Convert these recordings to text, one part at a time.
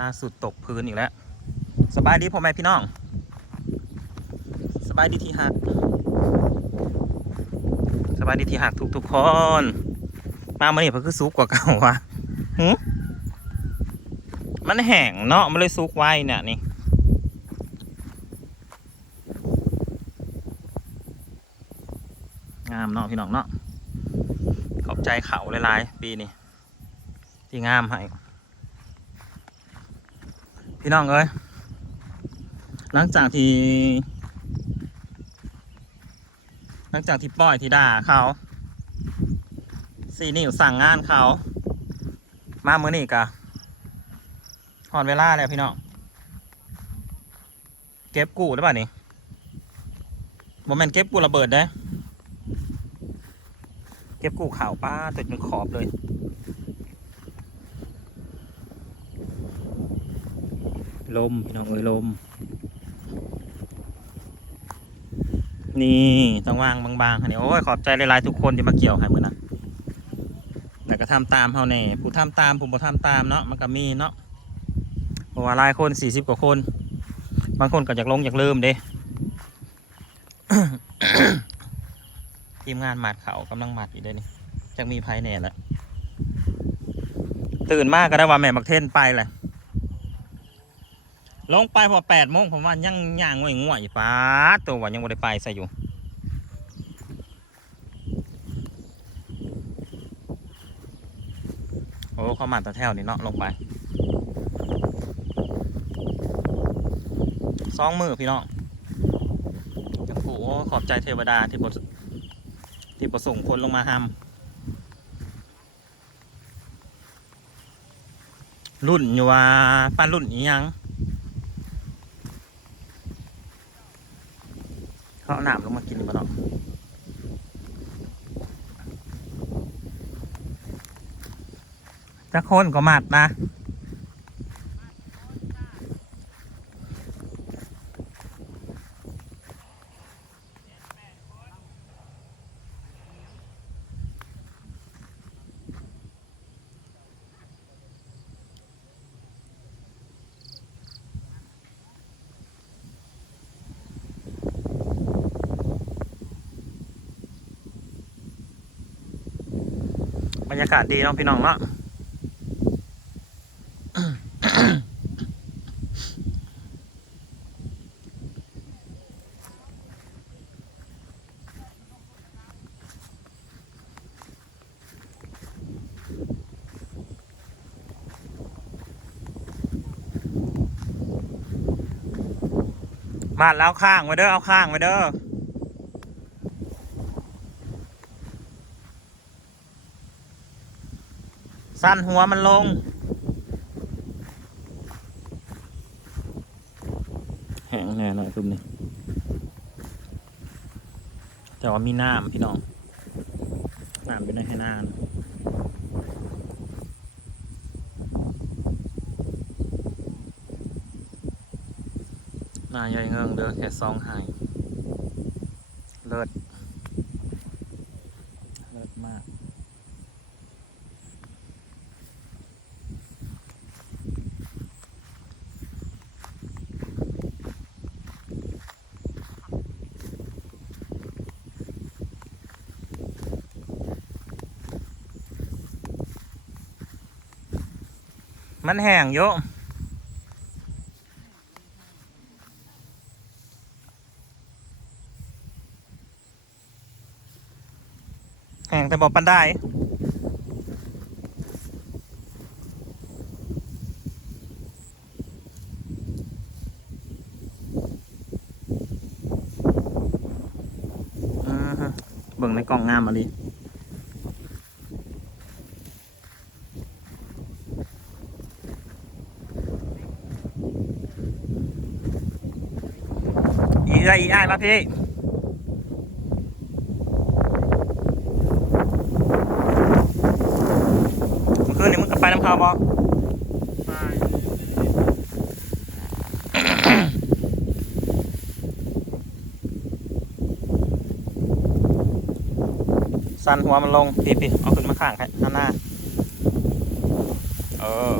ล่าสุดตกพื้นอีกแล้ว สบายดีพ่อแม่พี่น้อง สบายดีที่หัก สบายดีที่หักทุกทุกคน มาเมื่อนี้เพิ่นคือซุกกว่าเก่าวะหึมันแห้งเนาะมันเลยซุกไว้เนี่ยนี่งามเนาะพี่น้องเนาะขอบใจเขาหลายๆปีนี้ที่งามให้ พี่น้องเอ้ยหลังจากที่ หลังจากที่ปล่อยที่ด่าเขาสี่นิ้วสั่งงานเขา มาเมื่อนี้กะหอนเวลาแล้วพี่น้องเก็บกู้ได้ป่ะนี่โมเมนเก็บกู้ระเบิดได้ เก็บกู้ข่าวป้าติดเป็นขอบเลย ลมพี่น้องเอ้ยลม นี่ต้องวางบางๆอันนี้โอ้ยขอบใจหลายๆทุกคนที่มาเกี่ยวให้มือนะแต่ก็ทำตามเฮาแน่ผู้ทำตามผมบ่ทำตามเนาะมันก็มีเนาะเพราะว่าหลายคนสี่สิบกว่าคน บางคนก็อยากลงอยากลืมเด้ทีมงานหมัดเขากำลังหมัดอยู่เด้นี่จังมีภัยแน่แหละตื่นมากก็ได้ว่าแม่มักเทนไปแหละ ลงไปพอแปดโมงผมว่ายังย่างง่วยง่วยป้าดตัวว่ายังไม่ได้ไปใส่อยู่โอ้เข้ามาตะแถวนี่เนาะลงไปสองมือพี่น้องจังกูขอบใจเทวดาที่ประที่ประส่งคนลงมาห้ำรุ่นอยู่ว่าป้านรุ่นอีหยัง เขาเอาหนามลงมากินมาเนาะ จะโคนก็มัดนะบรรยากาศดีเนาะพี่น้องเนาะาดแล้วข้างไว้เด้อเอาข้างไว้เด้อสั้นหัวมันลง แห้งแน่หน่อยซุมนี่แต่ว่ามีน้ำพี่น้องน้ำอยู่ในให้น้ำ นาใหญ่เงิงเด้อแค่ซองไห้เลิศเลิศมากมันแห้งโยม แห้งแต่บอกปันได้อือฮึเบิ่งในกล่องงามมาดิอีไออีไอายมาพี่ สันหัวมันลงพี่พี่เอาขึ้นมาข้างให้หน้าเออ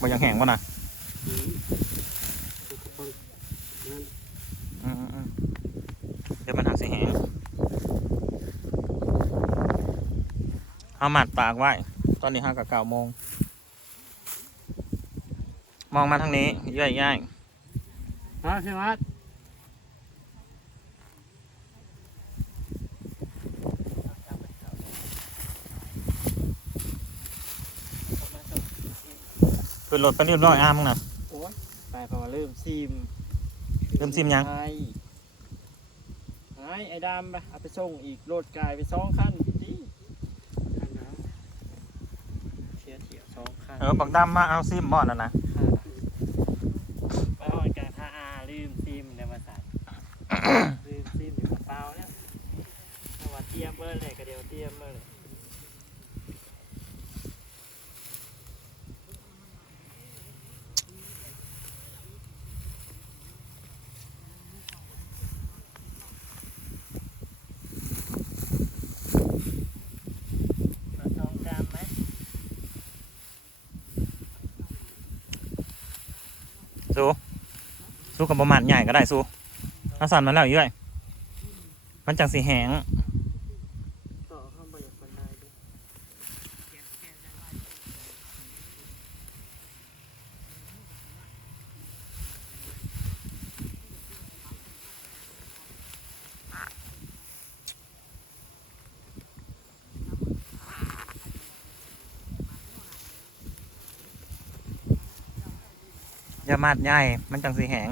มันยังแห้งวะนะเดี๋ยวมันหักสิแห้งเอาหมัดตากไว้ ตอนนี้ห้ากับเก้าโมง มองมาทางนี้ย่อยๆฮะพี่วัด ขึ้นรถไปเรียบร้อยอ้ามงนะโอ้ยไปเพราะว่าลืมซิมลืมซิมยัง ไอ้ไอ้ไอ้ดำไปเอาไปส่งอีกโหลดกายไปสองคันดีคันน้ำเชียเถียวสองคันเออบักดำมาเอาซิมบอดแล้วนะไปหอดการท่าอาลืมซิมในภาษาลืมซิมอยู่กระเป๋าเนี่ยเอาว่าเตรียมเบอร์เลยก็เดี๋ยวเตรียมเบอร์เลย เอาสองกรัมไหม สู้ สู้กับประมาณใหญ่ก็ได้สู้เอาสันมาแล้วอีกเลยมันจังสีแหงต่อเข้าไปอย่างคนได้ด้วยอย่ามาดใหญ่มันจังสีแหง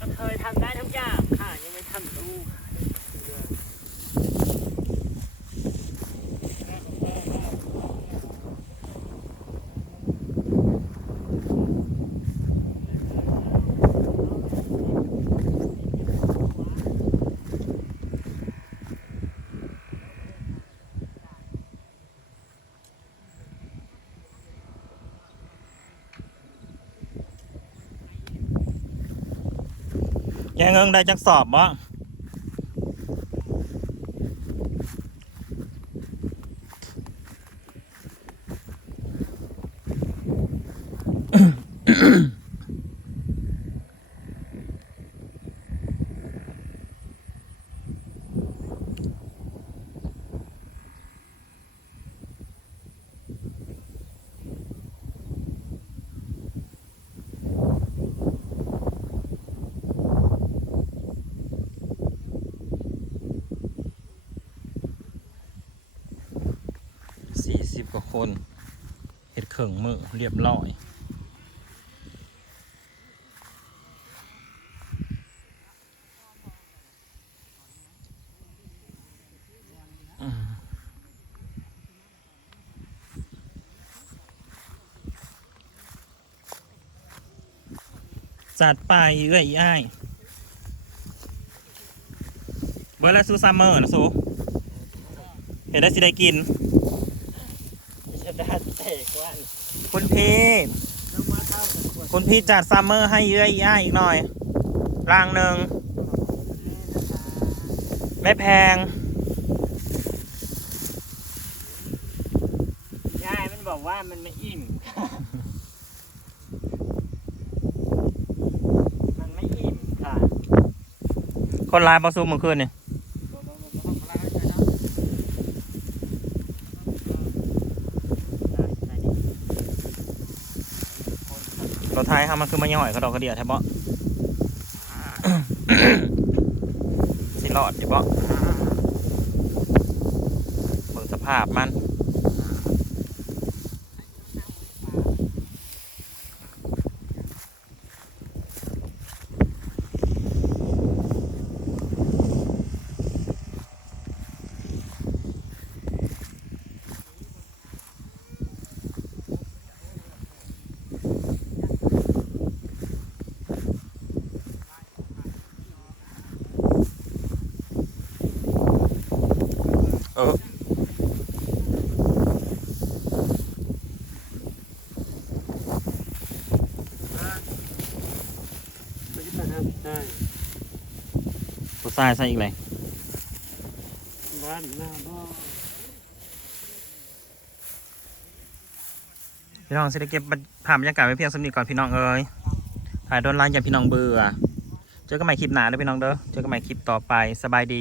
ก็เคยทำได้ทุกอย่างค่ะ ยังไม่ทำดู แกเงิงได้จักสอบบ่ สี่สิบก ว่าคนเห็ดเข่งมือเรียบร้อยจัดไปเอ้ยอ้ายเบอร์ละซูซัมเมอร์นะซูเห็นได้สิได้กิน จะได้เตะกวัน คุณพี่แล้วมาเข้ากับขวดคุณพี่จัดซัมเมอร์ให้เยอะย่าอีกหน่อยรางหนึ่งไม่แพงยายมันบอกว่ามันไม่อิ่ม มันไม่อิ่มค่ะ คนลายบอซูมเมื่อคืนเนี่ย ไทยครับมันคือมาย่อยกระดอกกระเดียดใช่ปะสิรอดใช่ปะเบิ่งสภาพมัน ทายใส่อีกเลยพี่น้องสิได้เก็บภานบรรยากาศไว้เพียงสำนีก่อนพี่น้องเอ้ยถ่ายโดนไลน์อย่าพี่น้องเบื่อ เจอกันใหม่คลิปหนาแล้วพี่น้องเด้อ เจอกันใหม่คลิปต่อไปสบายดี